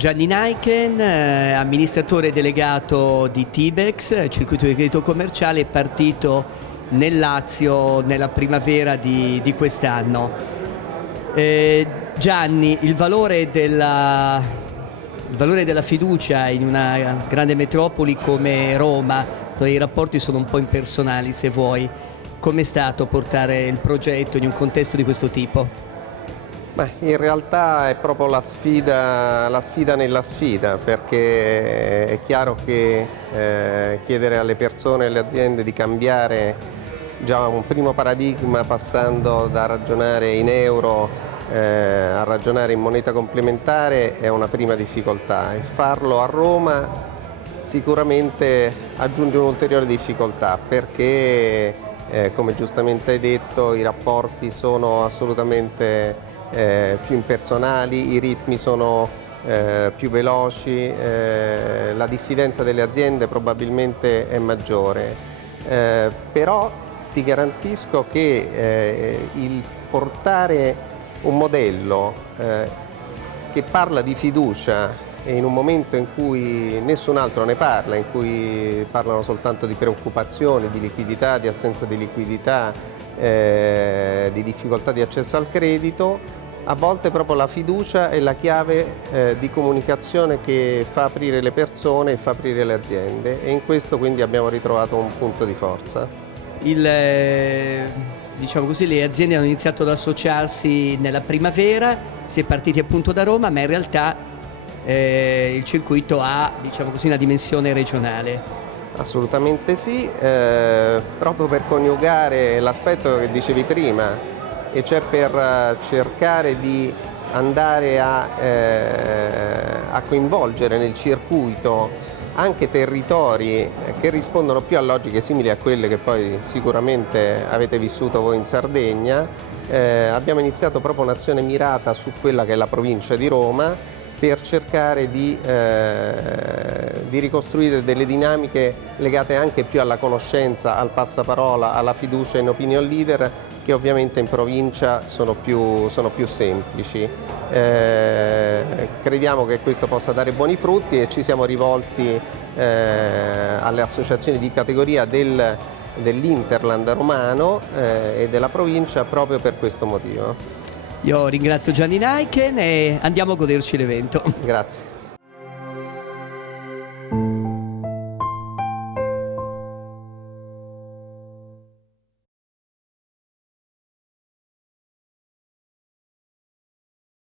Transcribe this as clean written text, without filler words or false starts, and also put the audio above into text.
Gianni Naiken, amministratore delegato di Tibex, circuito di credito commerciale, partito nel Lazio nella primavera di quest'anno. Gianni, il valore della fiducia in una grande metropoli come Roma, dove i rapporti sono un po' impersonali, se vuoi, com'è stato portare il progetto in un contesto di questo tipo? Beh, in realtà è proprio la sfida nella sfida, perché è chiaro che chiedere alle persone e alle aziende di cambiare già un primo paradigma, passando da ragionare in euro a ragionare in moneta complementare, è una prima difficoltà, e farlo a Roma sicuramente aggiunge un'ulteriore difficoltà, perché come giustamente hai detto, i rapporti sono assolutamente più impersonali, i ritmi sono più veloci, la diffidenza delle aziende probabilmente è maggiore, però ti garantisco che il portare un modello che parla di fiducia, e in un momento in cui nessun altro ne parla, in cui parlano soltanto di preoccupazioni, di liquidità, di assenza di liquidità, di difficoltà di accesso al credito, a volte proprio la fiducia è la chiave di comunicazione che fa aprire le persone e fa aprire le aziende, e in questo quindi abbiamo ritrovato un punto di forza. Diciamo così, le aziende hanno iniziato ad associarsi nella primavera, si è partiti appunto da Roma, ma in realtà il circuito ha, diciamo così, una dimensione regionale. Assolutamente sì, proprio per coniugare l'aspetto che dicevi prima, e cioè per cercare di andare a coinvolgere nel circuito anche territori che rispondono più a logiche simili a quelle che poi sicuramente avete vissuto voi in Sardegna. Abbiamo iniziato proprio un'azione mirata su quella che è la provincia di Roma, per cercare di ricostruire delle dinamiche legate anche più alla conoscenza, al passaparola, alla fiducia in opinion leader, che ovviamente in provincia sono più semplici. Crediamo che questo possa dare buoni frutti, e ci siamo rivolti alle associazioni di categoria dell'Interland romano e della provincia proprio per questo motivo. Io ringrazio Gianni Naiken e andiamo a goderci l'evento. Grazie.